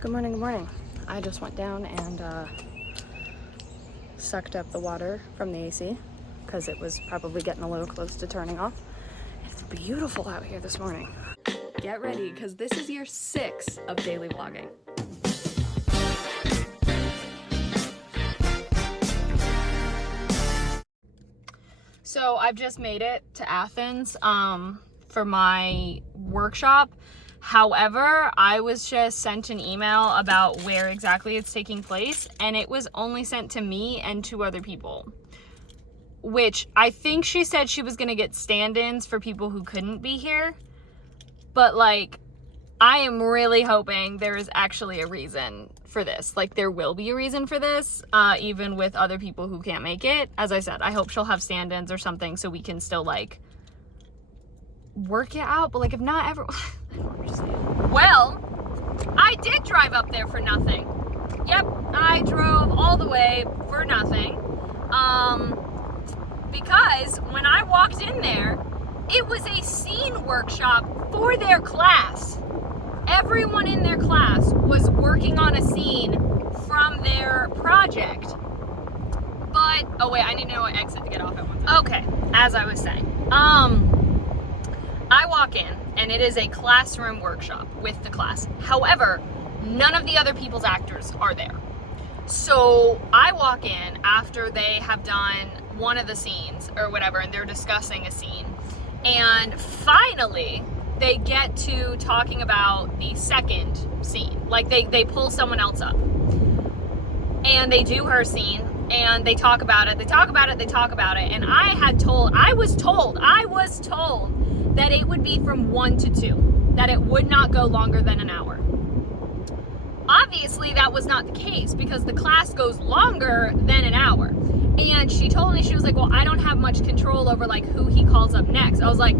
Good morning, good morning. I just went down and sucked up the water from the AC because it was probably getting a little close to turning off. It's beautiful out here this morning. Get ready because this is year 6 of daily vlogging. So I've just made it to Athens for my workshop. However, I was just sent an email about where exactly it's taking place, and it was only sent to me and 2 other people, which I think she said she was going to get stand-ins for people who couldn't be here. But like, I am really hoping there is actually a reason for this. Like, there will be a reason for this, even with other people who can't make it. As I said, I hope she'll have stand-ins or something so we can still like work it out. But like, if not, I don't understand. Well, I did drive up there for nothing. Yep, I drove all the way for nothing. Because when I walked in there, it was a scene workshop for their class. Everyone in their class was working on a scene from their project. But, oh wait, I need to know what exit to get off at one time. Okay, as I was saying. I walk in, and it is a classroom workshop with the class. However, none of the other people's actors are there. So I walk in after they have done one of the scenes or whatever, and they're discussing a scene. And finally, they get to talking about the second scene. Like, they pull someone else up. And they do her scene, and they talk about it, and I was told that it would be from 1 to 2, that it would not go longer than an hour. Obviously, that was not the case because the class goes longer than an hour. And she told me, she was like, well, I don't have much control over like who he calls up next. I was like,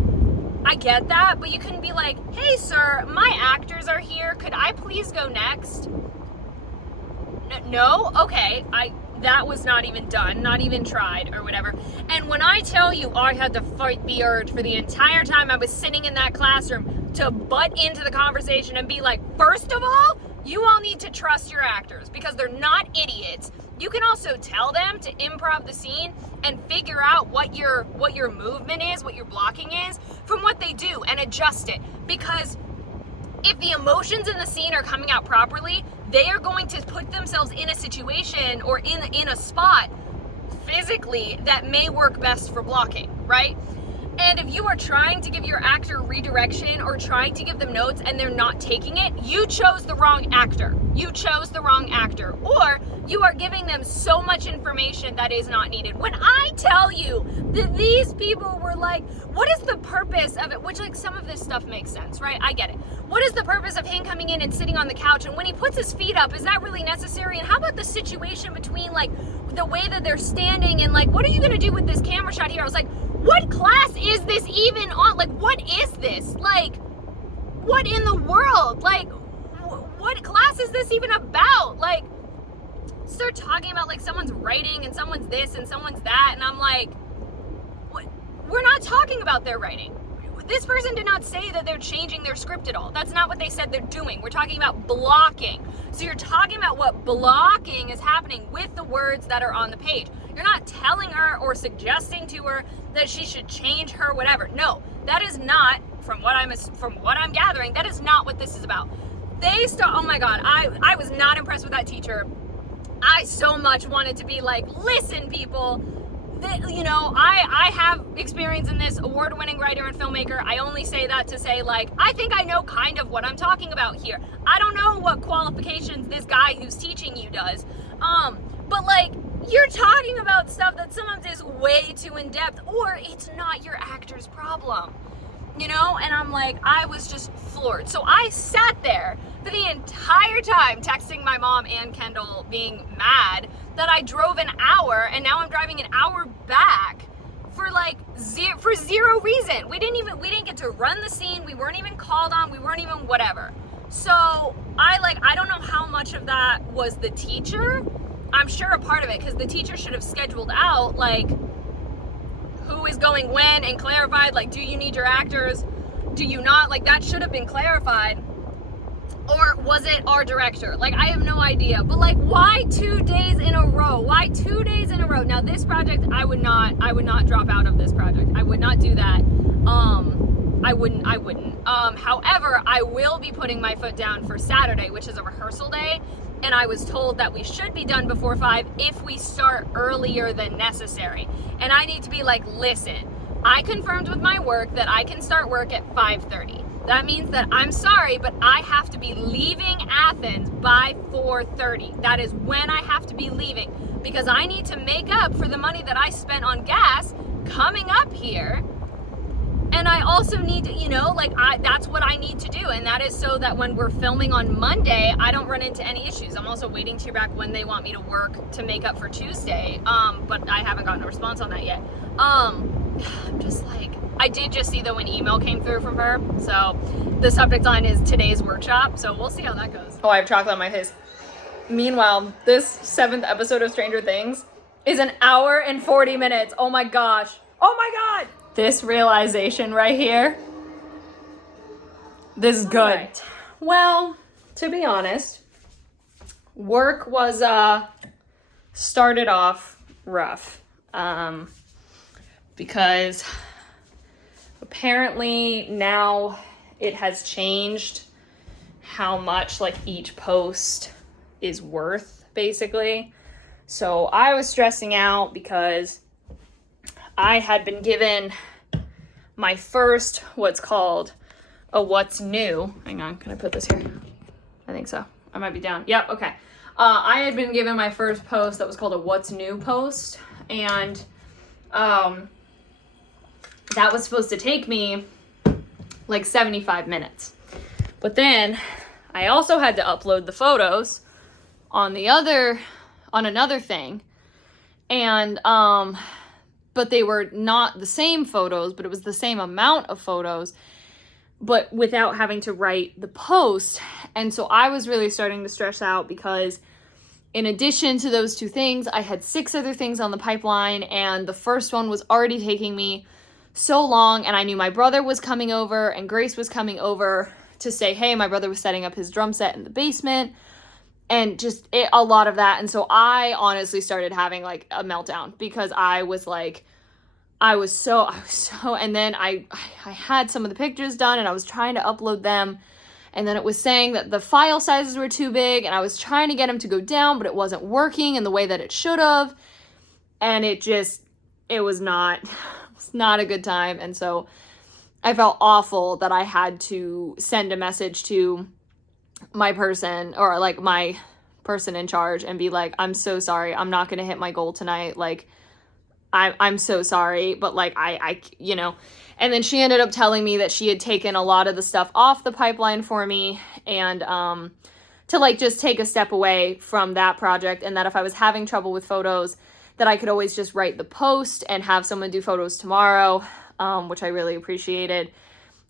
I get that, but you couldn't be like, hey sir, my actors are here, could I please go next? No? Okay, that was not even done, not even tried or whatever. And when I tell you I had to fight the urge for the entire time I was sitting in that classroom to butt into the conversation and be like, first of all, you all need to trust your actors because they're not idiots. You can also tell them to improv the scene and figure out what your movement is, what your blocking is from what they do and adjust it. Because if the emotions in the scene are coming out properly, they are going to put themselves in a situation or in a spot physically that may work best for blocking, right? And if you are trying to give your actor redirection or trying to give them notes and they're not taking it, you chose the wrong actor. You chose the wrong actor. Or you are giving them so much information that is not needed. When I tell you that these people were like, what is the purpose of it? Which, like, some of this stuff makes sense, right? I get it. What is the purpose of him coming in and sitting on the couch? And when he puts his feet up, is that really necessary? And how about the situation between, like, the way that they're standing and, like, what are you going to do with this camera shot here? I was like, what class is this even on? Like, what is this? Like, what in the world? Like, what class is this even about? Like, start talking about, like, someone's writing and someone's this and someone's that. And I'm like, what? We're not talking about their writing. This person did not say that they're changing their script at all. That's not what they said they're doing. We're talking about blocking. So you're talking about what blocking is happening with the words that are on the page. You're not telling her or suggesting to her that she should change her whatever. No, that is not, from what I'm gathering, that is not what this is about. Oh my God, I was not impressed with that teacher. I so much wanted to be like, listen, people, you know, I have experience in this, award-winning writer and filmmaker. I only say that to say, like, I think I know kind of what I'm talking about here. I don't know what qualifications this guy who's teaching you does. But like, you're talking about stuff that sometimes is way too in-depth, or it's not your actor's problem, you know? And I'm like, I was just floored. So I sat there for the entire time texting my mom and Kendall being mad that I drove an hour and now I'm driving an hour back for like for zero reason. We didn't get to run the scene. We weren't even called on. We weren't even whatever. So I don't know how much of that was the teacher. I'm sure a part of it, because the teacher should have scheduled out like who is going when and clarified, like, do you need your actors? Do you not? Like, that should have been clarified. Or was it our director? Like, I have no idea. But like, why 2 days in a row? Why 2 days in a row? Now this project, I would not drop out of this project. I would not do that. I wouldn't. However, I will be putting my foot down for Saturday, which is a rehearsal day. And I was told that we should be done before 5 if we start earlier than necessary. And I need to be like, listen, I confirmed with my work that I can start work at 5:30. That means that I'm sorry, but I have to be leaving Athens by 4:30. That is when I have to be leaving, because I need to make up for the money that I spent on gas coming up here. And I also need to, that's what I need to do. And that is so that when we're filming on Monday, I don't run into any issues. I'm also waiting to hear back when they want me to work to make up for Tuesday. But I haven't gotten a response on that yet. I'm just like, I did just see though an email came through from her. So the subject line is today's workshop. So we'll see how that goes. Oh, I have chocolate on my face. Meanwhile, this 7th episode of Stranger Things is 1 hour and 40 minutes. Oh my gosh. Oh my God. This realization right here, this is good. Right. Well, to be honest, work was started off rough because apparently now it has changed how much like each post is worth, basically. So I was stressing out because I had been given my first, what's called a what's new. Hang on, can I put this here? I think so. I might be down. Yep, okay. I had been given my first post that was called a what's new post. And that was supposed to take me like 75 minutes. But then I also had to upload the photos on another thing. And, but they were not the same photos, but it was the same amount of photos, but without having to write the post. And so I was really starting to stress out because in addition to those 2 things, I had 6 other things on the pipeline, and the first one was already taking me so long, and I knew my brother was coming over and Grace was coming over to say, hey, my brother was setting up his drum set in the basement, and just a lot of that. And so I honestly started having like a meltdown because I was so, and then I had some of the pictures done and I was trying to upload them. And then it was saying that the file sizes were too big, and I was trying to get them to go down, but it wasn't working in the way that it should have. And it was not a good time. And so I felt awful that I had to send a message to my person, or like my person in charge, and be like, I'm so sorry. I'm not going to hit my goal tonight. Like, I'm so sorry, but like, I and then she ended up telling me that she had taken a lot of the stuff off the pipeline for me, and to like just take a step away from that project, and that if I was having trouble with photos, that I could always just write the post and have someone do photos tomorrow, which I really appreciated.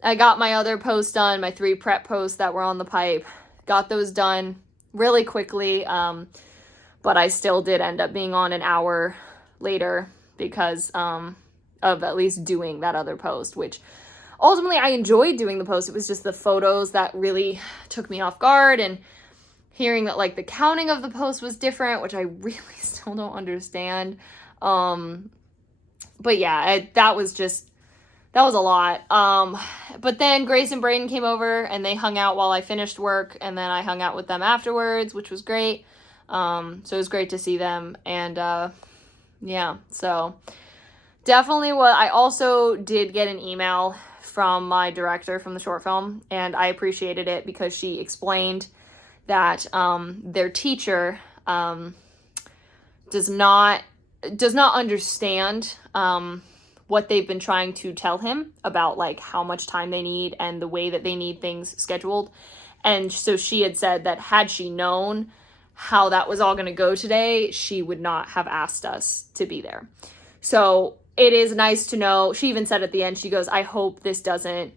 I got my other posts done, my 3 prep posts that were on the pipe, got those done really quickly, but I still did end up being on 1 hour later because of at least doing that other post, which ultimately I enjoyed doing the post. It was just the photos that really took me off guard, and hearing that like the counting of the post was different, which I really still don't understand. But yeah, that was a lot. But then Grace and Brayden came over and they hung out while I finished work, and then I hung out with them afterwards, which was great. So it was great to see them. And yeah, so definitely I also did get an email from my director from the short film, and I appreciated it because she explained that their teacher does not understand what they've been trying to tell him about like how much time they need and the way that they need things scheduled. And so she had said that had she known how that was all going to go today, she would not have asked us to be there. So it is nice to know. She even said at the end, she goes, I hope this doesn't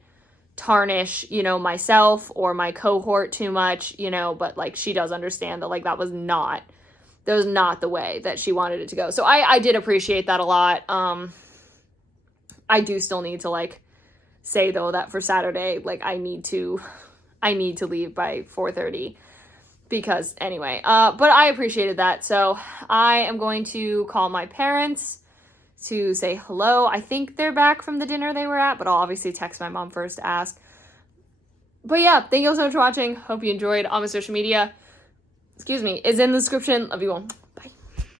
tarnish, myself or my cohort too much, but like she does understand that like that was not the way that she wanted it to go. So I did appreciate that a lot. I do still need to like say though that for Saturday, like I need to I need to leave by 4:30 because anyway, but I appreciated that. So I am going to call my parents to say hello. I think they're back from the dinner they were at, but I'll obviously text my mom first to ask. But yeah, thank you all so much for watching. Hope you enjoyed. All my social media, is in the description. Love you all.